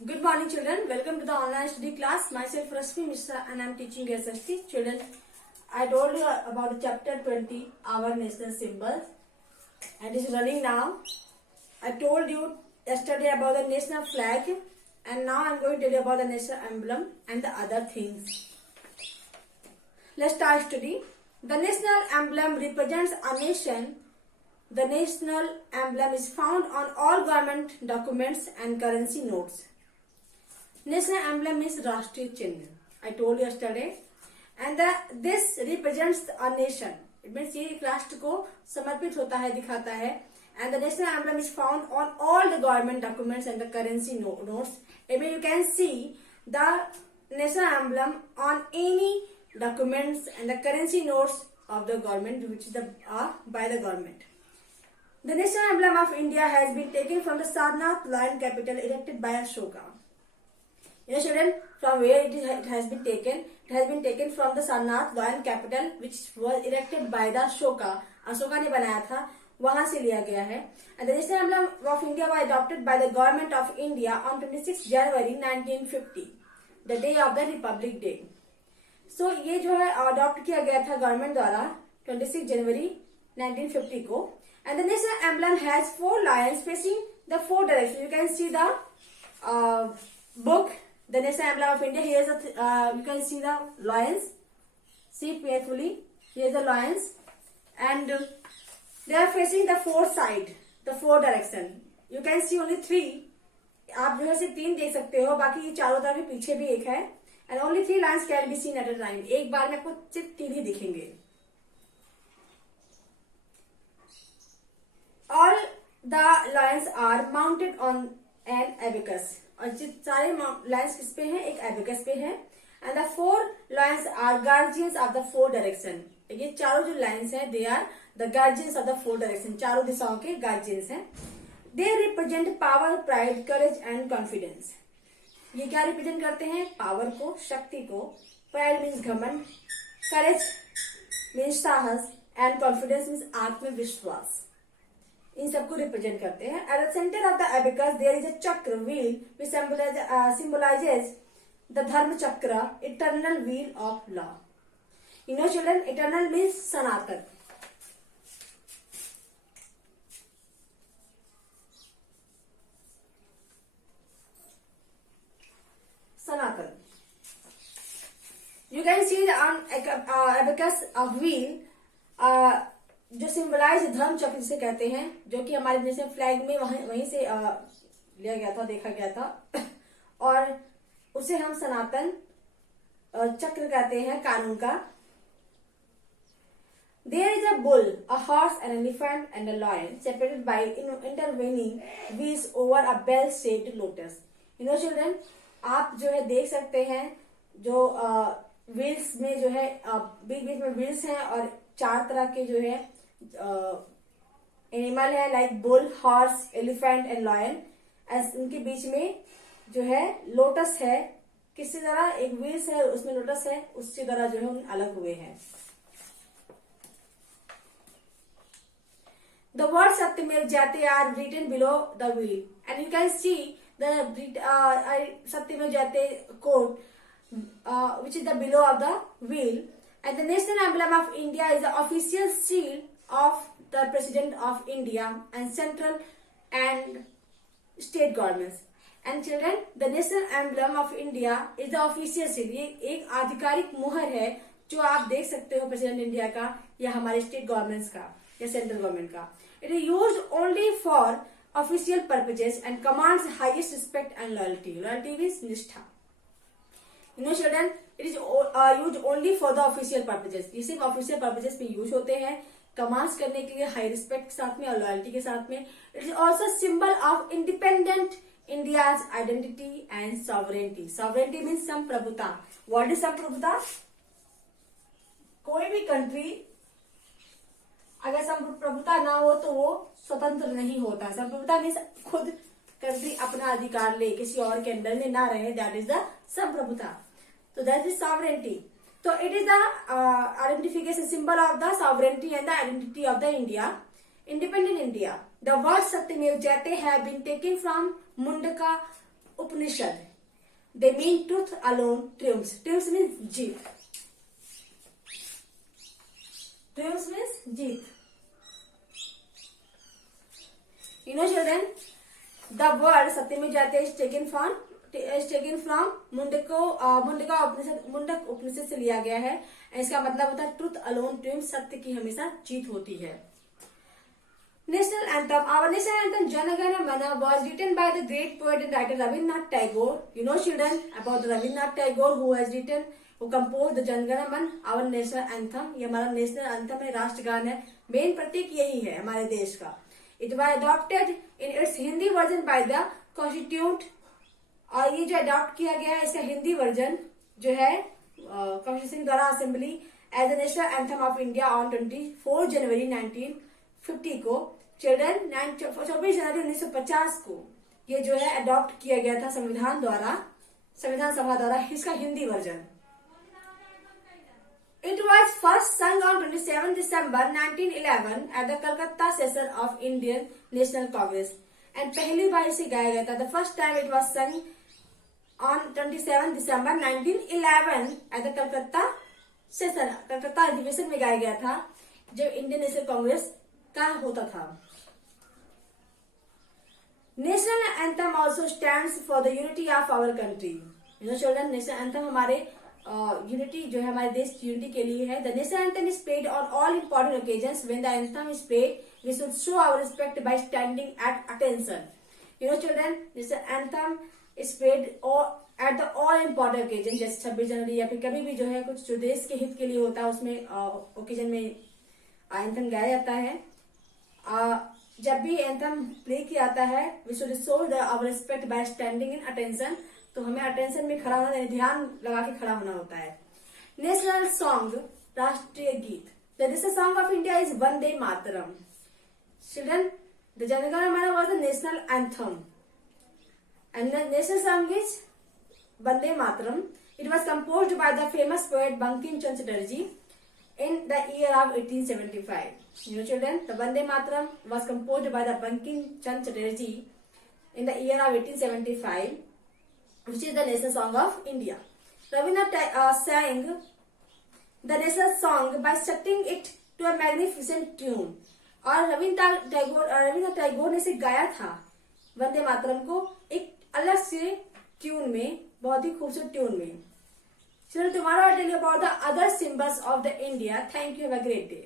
Good morning, children. Welcome to the online study class. Myself, Rashmi Mishra, and I am teaching SST. Children, I told you about chapter 20, our national symbol. And it is running now. I told you yesterday about the national flag, and now I am going to tell you about the national emblem and the other things. Let's start study. The national emblem represents a nation. The national emblem is found on all government documents and currency notes. National emblem is राष्ट्रीय चिन्ह. I told you yesterday. And this represents a nation. It means ये एक राष्ट्र को समर्पित होता है, दिखाता है. And the national emblem is found on all the government documents and the currency notes. I mean, you can see the national emblem on any documents and the currency notes of the government, which is by the government. The national emblem of India has been taken from the Sarnath lion capital erected by Ashoka. You know, children, from where it has been taken? It has been taken from the Sarnath lion capital, which was erected by the Ashoka. Ashoka ने बनाया था, वहां से लिया गया है. And the national emblem of India was adopted by the government of India on 26 January 1950, the day of the Republic Day. So ये जो है अडॉप्ट किया गया था गवर्नमेंट द्वारा 26 जनवरी 1950 को. And the national emblem has 4 lions facing the 4 directions. You can see the book. The national emblem of India. Here is you can see the lions. See carefully. Here is the lions, and they are facing the 4 side, the 4 direction. You can see only 3. आप जो है सिर्फ 3 देख सकते हो, बाकी ये चारों तरफ पीछे भी एक है. And only 3 lions can be seen at a time. एक बार में आपको सिर्फ 3 ही दिखेंगे. All the lions are mounted on an abacus. और सारे लाइन्स किस पे हैं? एक एबेकस पे है. And the 4 lines are guardians of the 4 direction. ये चारों जो लाइन्स हैं, they are the guardians of the 4 direction. चारों दिशाओं के गार्जियंस हैं. They represent power, pride, courage and confidence. ये क्या रिप्रेजेंट करते हैं? पावर को, शक्ति को. प्राइड मीन्स घमंड, करेज मीन्स साहस, एंड कॉन्फिडेंस मीन्स आत्मविश्वास. इन सबको रिप्रेजेंट करते हैं. At the centre of the abacus there is a chakra wheel which symbolises the dharma chakra, eternal wheel of law. You know children, eternal means सनातन. सनातन. You can see on abacus of wheel जो symbolise dharma chakra जिसे कहते हैं, जो कि हमारे नेशनल फ्लैग में वहीं से लिया गया था, देखा गया था. और उसे हम सनातन चक्र कहते हैं, कानून का. There is a bull, a horse, an elephant and a lion separated by intervening wheels over a bell shaped lotus. You know children, आप जो है देख सकते हैं जो व्हील्स में जो है बीच बीच में व्हील्स हैं, और 4 तरह के जो है एनिमल है, like bull, horse, elephant and lion. उनके बीच में जो है लोटस है. किसी तरह एक व्हील्स है, उसमें लोटस है, उसी तरह जो है उन अलग हुए हैं. The word Satyameva Jayate are written below the wheel, and you can see the Satyameva Jayate quote which is the below of the wheel. And the national emblem of India is the official seal of the President of India and central and state governments. And children, the national emblem of India is the official seal. ये एक आधिकारिक मुहर है जो आप देख सकते हो प्रेसिडेंट इंडिया का, या हमारे स्टेट गवर्नमेंट्स का, या सेंट्रल गवर्नमेंट का. It is used only for official purposes and commands highest respect and loyalty. Loyalty means निष्ठा. You know children, it is used only for the official purposes. ये सिर्फ official purposes पे यूज होते हैं, कमांड्स करने के लिए हाई रिस्पेक्ट के साथ में और लॉयल्टी के साथ में. It is also symbol of independent India's identity and sovereignty. Sovereignty means संप्रभुता. व्हाट इज संप्रभुता? कोई भी कंट्री अगर संप्रभुता ना हो तो वो स्वतंत्र नहीं होता. संप्रभुता मीन्स खुद कंट्री अपना अधिकार ले, किसी और के अंडर में ना रहे. दैट इज द संप्रभुता. So that is sovereignty. So it is the identification symbol of the sovereignty and the identity of the India. Independent India. The word Satyamev Jayate have been taken from Mundaka Upanishad, they mean truth alone triumphs. Triumphs means Jeet. Triumphs means Jeet. You know children, the word Satyamit Jayate is taken from Mundaka Upanishad से लिया गया है. इसका मतलब होता है truth alone TRIMS, सत्य की हमेशा जीत होती है. National anthem, our national anthem Jana Gana मन was written by the great poet and writer Rabindranath Tagore. You know children about Rabindranath Tagore who composed the Jan Gana Man, our national anthem. ये हमारा national anthem है, राष्ट्रगान है. मेन प्रतीक यही है हमारे देश का. It was adopted in its Hindi version by the Constituent. और ये जो अडॉप्ट किया गया है इसका हिंदी वर्जन जो है कॉन्स्टिट्यूशन द्वारा assembly as a national anthem of India on 24 January 1950 को. चिल्ड्रन 24 जनवरी 1950 को ये जो है अडॉप्ट किया गया था संविधान सभा द्वारा, इसका Hindi version. It was first sung on 27 December 1911 at the Calcutta session of Indian National Congress. And पहली बार इसे गाया गया था. The first time it was sung on 27 December 1911 at the Calcutta session. Calcutta अधिवेशन में गाया गया था जब इंडियन नेशनल कांग्रेस का होता था. National anthem also stands for the unity of our country. You know children, national anthem हमारे यूनिटी जो है हमारे देश की यूनिटी के लिए है. The national anthem is played on all important occasions. When the anthem is played we should show our respect by standing at attention. You know children, this anthem is played at the all important occasion, जैसे 26 जनवरी या फिर कभी भी जो है कुछ जो देश के हित के लिए होता है उसमें ओकेजन में एंथम गाया जाता है. जब भी एंथम प्ले किया जाता है we should show our respect by standing in attention. तो हमें अटेंशन में खड़ा होना, ध्यान लगा के खड़ा होना होता है. नेशनल सॉन्ग, राष्ट्रीय गीत. The national song of India is Vande Mataram. Children, the Jana Gana Mana was the national anthem, and the national song is Vande Mataram. It was composed by the famous poet Bankim Chandra Chatterjee in the year of 1875. You know, children, the Vande Mataram was composed by the Bankim Chandra Chatterjee in the year of 1875, which is the national song of India. Rabindranath sang the national song by setting it to a magnificent tune. और रविन्द्रनाथ टैगोर ने इसे गाया था वंदे मातरम को एक अलग से ट्यून में, बहुत ही खूबसूरत ट्यून में. चलो, tomorrow I tell you about the other symbols of the India. Thank you. Have a great day.